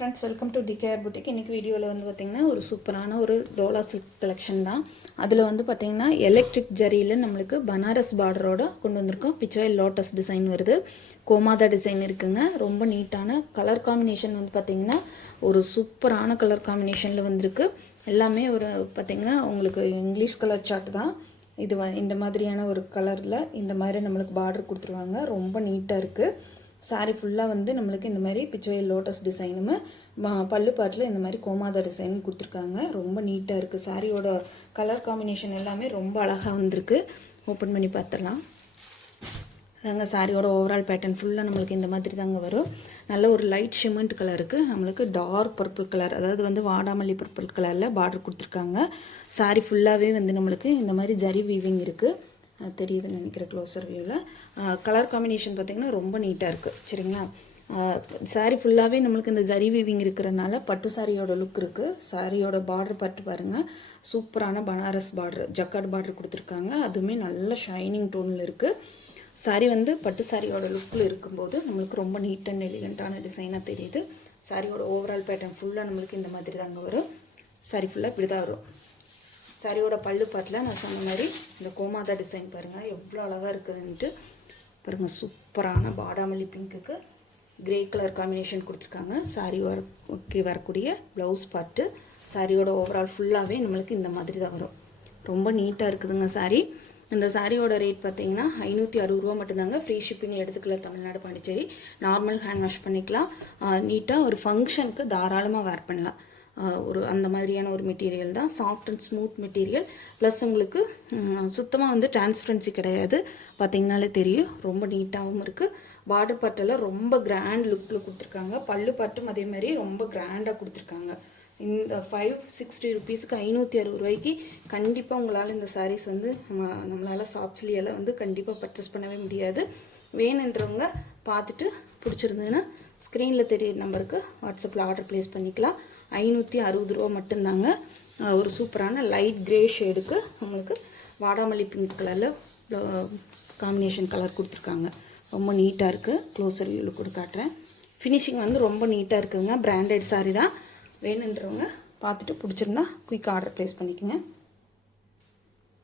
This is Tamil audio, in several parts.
Friends, welcome to TKR boutique. இன்றைக்கி வீடியோவில் வந்து பார்த்திங்கன்னா ஒரு சூப்பரான ஒரு டோலா சில்க் கலெக்ஷன் தான். அதில் வந்து பார்த்திங்கன்னா எலக்ட்ரிக் ஜரியில் நம்மளுக்கு பனாரஸ் பார்டரோட கொண்டு வந்திருக்கோம். பிச்சாயில் லோட்டஸ் டிசைன் வருது, கோமாதா டிசைன் இருக்குங்க. ரொம்ப நீட்டான கலர் காம்பினேஷன் வந்து பார்த்திங்கன்னா ஒரு சூப்பரான கலர் காம்பினேஷனில் வந்திருக்கு. எல்லாமே ஒரு பார்த்திங்கன்னா உங்களுக்கு இங்கிலீஷ் கலர் சார்ட் தான். இது இந்த மாதிரியான ஒரு கலரில் இந்த மாதிரி நம்மளுக்கு பார்டர் கொடுத்துருவாங்க. ரொம்ப நீட்டாக இருக்குது. சாரீ ஃபுல்லாக வந்து நம்மளுக்கு இந்த மாதிரி பிச்சோயில் லோட்டஸ் டிசைனும் பல்லு பாட்டில் இந்த மாதிரி கோமாதா டிசைனும் கொடுத்துருக்காங்க. ரொம்ப நீட்டாக இருக்குது. சாரியோட கலர் காம்பினேஷன் எல்லாமே ரொம்ப அழகாக வந்திருக்கு. ஓப்பன் பண்ணி பார்த்துடலாம். அதாங்க சாரியோட ஓவரால் பேட்டர்ன் ஃபுல்லாக நம்மளுக்கு இந்த மாதிரி தாங்க வரும். நல்ல ஒரு லைட் ஷிமெண்ட் கலருக்கு நம்மளுக்கு டார்க் பர்பிள் கலர், அதாவது வந்து வாடாமல்லி பர்பிள் கலரில் பார்டர் கொடுத்துருக்காங்க. சாரி ஃபுல்லாகவே வந்து நம்மளுக்கு இந்த மாதிரி ஜரி வீவிங் இருக்குது. தெரியுதுன்னு நினைக்கிற க்ளோசர் வியூவில். கலர் காம்பினேஷன் பார்த்திங்கன்னா ரொம்ப நீட்டாக இருக்குது. சரிங்களா, சாரீ ஃபுல்லாகவே நம்மளுக்கு இந்த ஜரி வீவிங் இருக்கிறனால பட்டு சாரியோட லுக் இருக்குது. சாரியோட பார்டர் பட்டு பாருங்கள், சூப்பரான பனாரஸ் பார்டர், ஜக்கார்ட் பார்டர் கொடுத்துருக்காங்க. அதுவுமே நல்ல ஷைனிங் டோனில் இருக்குது. சாரீ வந்து பட்டு சாரியோட லுக்கில் இருக்கும்போது நம்மளுக்கு ரொம்ப நீட் அண்ட் எலிகண்ட்டான டிசைனாக தெரியுது. சாரியோட ஓவரால் பேட்டர்ன் ஃபுல்லாக நம்மளுக்கு இந்த மாதிரி தாங்க வரும். சாரீ ஃபுல்லாக இப்படி தான் வரும். சாரியோட பல்லு பாட்டில் நான் சொன்ன மாதிரி இந்த கோமாதா டிசைன் பாருங்கள் எவ்வளோ அழகாக இருக்குதுன்ட்டு பாருங்கள். சூப்பரான பாடாமல்லி பிங்க்குக்கு கிரே கலர் காம்பினேஷன் கொடுத்துருக்காங்க. சாரியோட வரக்கூடிய ப்ளவுஸ் பார்ட்டு சாரியோட ஓவரால் ஃபுல்லாகவே நம்மளுக்கு இந்த மாதிரி தான் வரும். ரொம்ப நீட்டாக இருக்குதுங்க சாரீ. இந்த சாரியோட ரேட் பார்த்தீங்கன்னா 560 ரூபா மட்டும்தாங்க. ஃப்ரீ ஷிப்பிங் எடுத்துக்கலாம். Tamil Nadu, Pondicherry. Normal hand wash பண்ணிக்கலாம். நீட்டாக ஒரு ஃபங்க்ஷனுக்கு தாராளமாக வேர் பண்ணலாம். ஒரு அந்த மாதிரியான ஒரு மெட்டீரியல் தான். Soft and smooth material. Plus உங்களுக்கு சுத்தமாக வந்து டிரான்ஸ்பரன்சி கிடையாது. பார்த்தீங்கனாலே தெரியும். ரொம்ப நீட்டாகவும் இருக்குது. பார்டர் பாட்டெல்லாம் ரொம்ப கிராண்ட் லுக்கில் கொடுத்துருக்காங்க. பல்லு பாட்டும் அதே மாதிரி ரொம்ப கிராண்டாக கொடுத்துருக்காங்க. இந்த 560 ருபீஸுக்கு 560 ரூபாய்க்கு கண்டிப்பாக உங்களால் இந்த சாரீஸ் வந்து நம்மளால் ஷாப்ஸ்லேயெல்லாம் வந்து கண்டிப்பாக பர்ச்சேஸ் பண்ணவே முடியாது. வேணுன்றவங்க பார்த்துட்டு பிடிச்சிருந்ததுன்னா ஸ்க்ரீனில் தெரியிற நம்பருக்கு வாட்ஸ்அப்பில் ஆர்டர் ப்ளேஸ் பண்ணிக்கலாம். 560 ரூபா மட்டும்தாங்க. ஒரு சூப்பரான லைட் கிரே ஷேடுக்கு நம்மளுக்கு வாடாமல்லி பிங்க் கலரில் காம்பினேஷன் கலர் கொடுத்துருக்காங்க. ரொம்ப நீட்டாக இருக்குது. க்ளோசர் வியூவில் கூட காட்டுறேன். ஃபினிஷிங் வந்து ரொம்ப நீட்டாக இருக்குதுங்க. பிராண்டட் சாரீ தான். வேணுன்றவங்க பார்த்துட்டு பிடிச்சிருந்தா குயிக் ஆர்டர் ப்ளேஸ் பண்ணிக்கோங்க.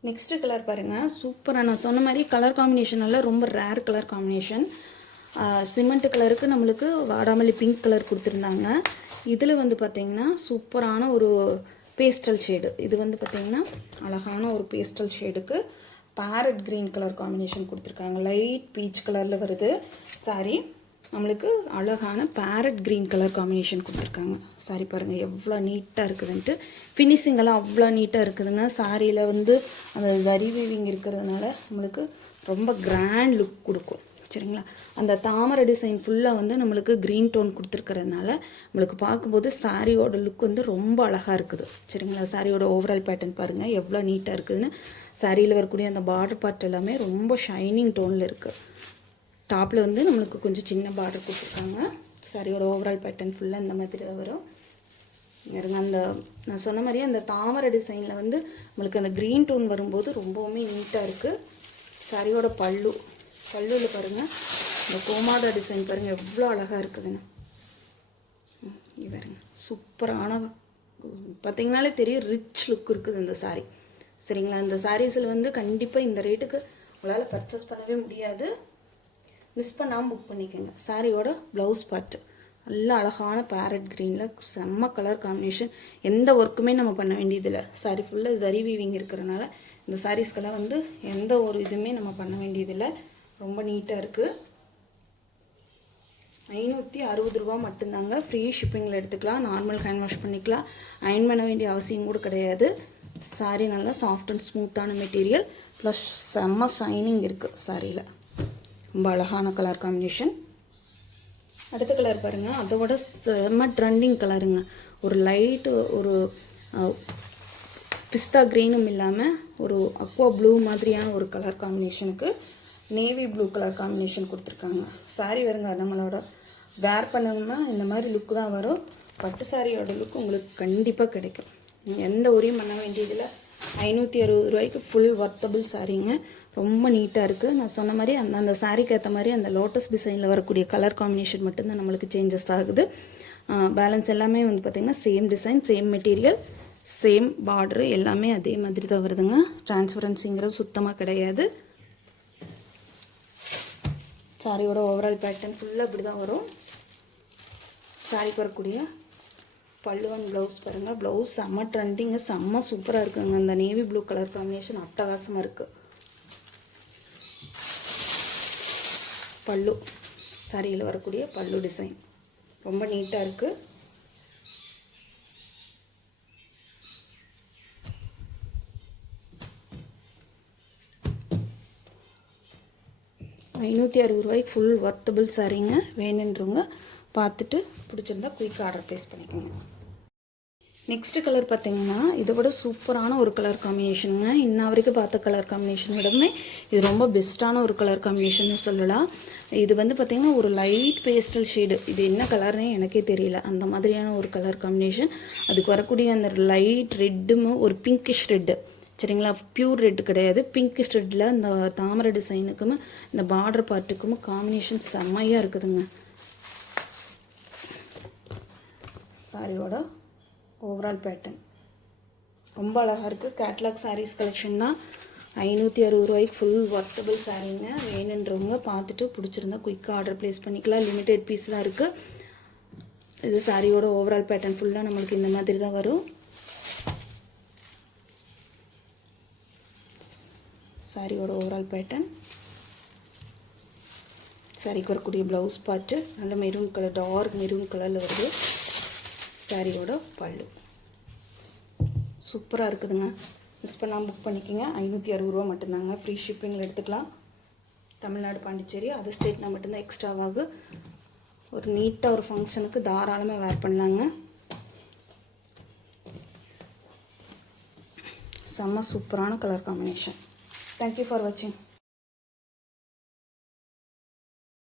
நெக்ஸ்ட்டு கலர் பாருங்கள். சூப்பராக நான் சொன்ன மாதிரி கலர் காம்பினேஷன் எல்லாம் ரொம்ப ரேர் கலர் காம்பினேஷன். சிமெண்ட் கலருக்கு நம்மளுக்கு வாடாமல்லி பிங்க் கலர் கொடுத்துருந்தாங்க. இதில் வந்து பார்த்திங்கன்னா சூப்பரான ஒரு பேஸ்டல் ஷேடு. இது வந்து பார்த்திங்கன்னா அழகான ஒரு பேஸ்டல் ஷேடுக்கு பேரட் க்ரீன் கலர் காம்பினேஷன் கொடுத்துருக்காங்க. லைட் பீச் கலரில் வருது சாரீ. நம்மளுக்கு அழகான பேரட் க்ரீன் கலர் காம்பினேஷன் கொடுத்துருக்காங்க. சாரி பாருங்கள் எவ்வளோ நீட்டாக இருக்குதுன்ட்டு. ஃபினிஷிங்கெல்லாம் அவ்வளோ நீட்டாக இருக்குதுங்க. சாரியில் வந்து அந்த ஜரி வீவிங் இருக்கிறதுனால நம்மளுக்கு ரொம்ப கிராண்ட் லுக் கொடுக்கும். சரிங்களா, அந்த தாமரை டிசைன் ஃபுல்லாக வந்து நம்மளுக்கு க்ரீன் டோன் கொடுத்துருக்கறதுனால நம்மளுக்கு பார்க்கும்போது சாரியோட லுக் வந்து ரொம்ப அழகாக இருக்குது. சரிங்களா, சாரியோட ஓவரால் பேட்டர்ன் பாருங்கள் எவ்வளோ நீட்டாக இருக்குதுன்னு. சாரியில் வரக்கூடிய அந்த பார்டர் பார்ட் எல்லாமே ரொம்ப ஷைனிங் டோனில் இருக்குது. டாப்பில் வந்து நம்மளுக்கு கொஞ்சம் சின்ன பார்டர் கொடுத்துருக்காங்க. சாரியோட ஓவரால் பேட்டர்ன் ஃபுல்லாக இந்த மாதிரி தான் வரும். இருங்க, அந்த நான் சொன்ன மாதிரியே அந்த தாமரை டிசைனில் வந்து நம்மளுக்கு அந்த க்ரீன் டோன் வரும்போது ரொம்பவுமே நீட்டாக இருக்குது. சாரியோட பல்லுவில் பாருங்கள் இந்த கோமாதா டிசைன் பாருங்கள் எவ்வளோ அழகாக இருக்குதுன்னு. இது பாருங்க சூப்பரான, பார்த்திங்கனாலே தெரியும் ரிச் லுக் இருக்குது இந்த சாரீ. சரிங்களா, இந்த சாரீஸில் வந்து கண்டிப்பாக இந்த ரேட்டுக்கு உங்களால் பர்ச்சேஸ் பண்ணவே முடியாது. மிஸ் பண்ணாமல் புக் பண்ணிக்கோங்க. சாரியோட ப்ளவுஸ் பார்ட்டு நல்லா அழகான பேரட் க்ரீனில் செம்ம கலர் காம்பினேஷன். எந்த ஒர்க்குமே நம்ம பண்ண வேண்டியதில்லை. சாரி ஃபுல்லாக ஜரி வீவிங் இருக்கிறனால இந்த சாரீஸ்க்கெல்லாம் வந்து எந்த ஒரு இதுவுமே நம்ம பண்ண வேண்டியதில்லை. ரொம்ப நீட்டாக இருக்குது. 560 ரூபா மட்டும்தாங்க. ஃப்ரீ ஷிப்பிங்கில் எடுத்துக்கலாம். நார்மல் ஹேண்ட் வாஷ் பண்ணிக்கலாம். அயன் பண்ண வேண்டிய அவசியம் கூட கிடையாது. சாரீ நல்லா சாஃப்ட் அண்ட் ஸ்மூத்தான மெட்டீரியல். ப்ளஸ் செம்ம ஷைனிங் இருக்குது சாரியில். ரொம்ப அழகான கலர் காம்பினேஷன். அடுத்த கலர் பாருங்கள், அதோட செம்ம ட்ரெண்டிங் கலருங்க. ஒரு லைட்டு ஒரு பிஸ்தா க்ரீனும் இல்லாமல் ஒரு அக்வா ப்ளூ மாதிரியான ஒரு கலர் காம்பினேஷனுக்கு நேவி ப்ளூ கலர் காம்பினேஷன் கொடுத்துருக்காங்க. சாரீ வருங்க நம்மளோட வேர் பண்ணணும்னா இந்த மாதிரி லுக்கு தான் வரும். பட்டு சாரியோட லுக் உங்களுக்கு கண்டிப்பாக கிடைக்கும். எந்த ஒரையும் பண்ண வேண்டியதில்லை. 560 ரூபாய்க்கு ஃபுல் வர்த்தபிள் சாரீங்க. ரொம்ப நீட்டாக இருக்குது. நான் சொன்ன மாதிரி அந்த சாரீக்கு ஏற்ற மாதிரி அந்த லோட்டஸ் டிசைனில் வரக்கூடிய கலர் காம்பினேஷன் மட்டும்தான் நம்மளுக்கு சேஞ்சஸ் ஆகுது. பேலன்ஸ் எல்லாமே வந்து பார்த்திங்கன்னா same design, same material, same border எல்லாமே அதே மாதிரி தான் வருதுங்க. டிரான்ஸ்பரன்சிங்கிறது சுத்தமாக கிடையாது. சாரியோட ஓவரால் பேட்டர்ன் ஃபுல்லாக இப்படி தான் வரும். சாரிக்கு வரக்கூடிய பல்லு அண்ட் ப்ளவுஸ் பாருங்கள். ப்ளவுஸ் செம்ம ட்ரெண்டிங்கு, செம்ம சூப்பராக இருக்குங்க. அந்த நேவி ப்ளூ கலர் காம்பினேஷன் அட்டகாசமாக இருக்குது. பல்லு, சாரியில் வரக்கூடிய பல்லு டிசைன் ரொம்ப நீட்டாக இருக்குது. ₹560 ஃபுல் ஒர்த்தபிள் சாரீங்க. வேணுன்றவங்க பார்த்துட்டு பிடிச்சிருந்தா குயிக் ஆர்டர் ப்ளேஸ் பண்ணிக்கோங்க. நெக்ஸ்ட் கலர் பார்த்திங்கன்னா இதை விட சூப்பரான ஒரு கலர் காம்பினேஷனுங்க. இன்ன வரைக்கும் பார்த்த கலர் காம்பினேஷன் விடமே இது ரொம்ப பெஸ்ட்டான ஒரு கலர் காம்பினேஷன் சொல்லலாம். இது வந்து பார்த்திங்கன்னா ஒரு லைட் பேஸ்டல் ஷேடு. இது என்ன கலர்னே எனக்கே தெரியல, அந்த மாதிரியான ஒரு கலர் காம்பினேஷன். அதுக்கு வரக்கூடிய அந்த லைட் ரெட்டும் ஒரு பிங்கிஷ் ரெட்டு, சரிங்களா, பியூர் ரெட் கிடையாது, பிங்கிஷ் ரெட்டில் இந்த தாமரை டிசைனுக்கும் இந்த பார்டர் பார்ட்டுக்கும் காம்பினேஷன் செம்மையாக இருக்குதுங்க. சாரியோட ஓவரால் பேட்டர்ன் ரொம்ப அழகாக இருக்குது. கேட்லாக் சாரீஸ் கலெக்ஷன் தான். ₹560 ஃபுல் ஒர்த்தபிள் சாரீங்க. வேணுன்றவங்க பார்த்துட்டு பிடிச்சிருந்தா குயிக்காக ஆர்டர் ப்ளேஸ் பண்ணிக்கலாம். லிமிட்டெட் பீஸ் தான் இருக்குது. இது சாரியோட ஓவரால் பேட்டர்ன் ஃபுல்லாக நம்மளுக்கு இந்த மாதிரி தான் வரும். சாரியோட ஓவரால் பேட்டர்ன், சாரிக்கு வரக்கூடிய ப்ளவுஸ் பார்ட்டு நல்ல மெரூன் கலர், டார்க் மெரூன் கலரில் வருது. சாரியோட பல்லு சூப்பராக இருக்குதுங்க. மிஸ் பண்ணாமல் புக் பண்ணிக்கோங்க. ₹560 மட்டும்தாங்க. ஃப்ரீ ஷிப்பிங்கில் எடுத்துக்கலாம். தமிழ்நாடு, பாண்டிச்சேரி, அதர் ஸ்டேட்னா மட்டும்தான் எக்ஸ்ட்ராவாகு. ஒரு நீட்டாக ஒரு ஃபங்க்ஷனுக்கு தாராளமாக வேர் பண்ணலாங்க. செம்ம சூப்பரான கலர் காம்பினேஷன். தேங்க்யூ ஃபார் வாட்சிங்.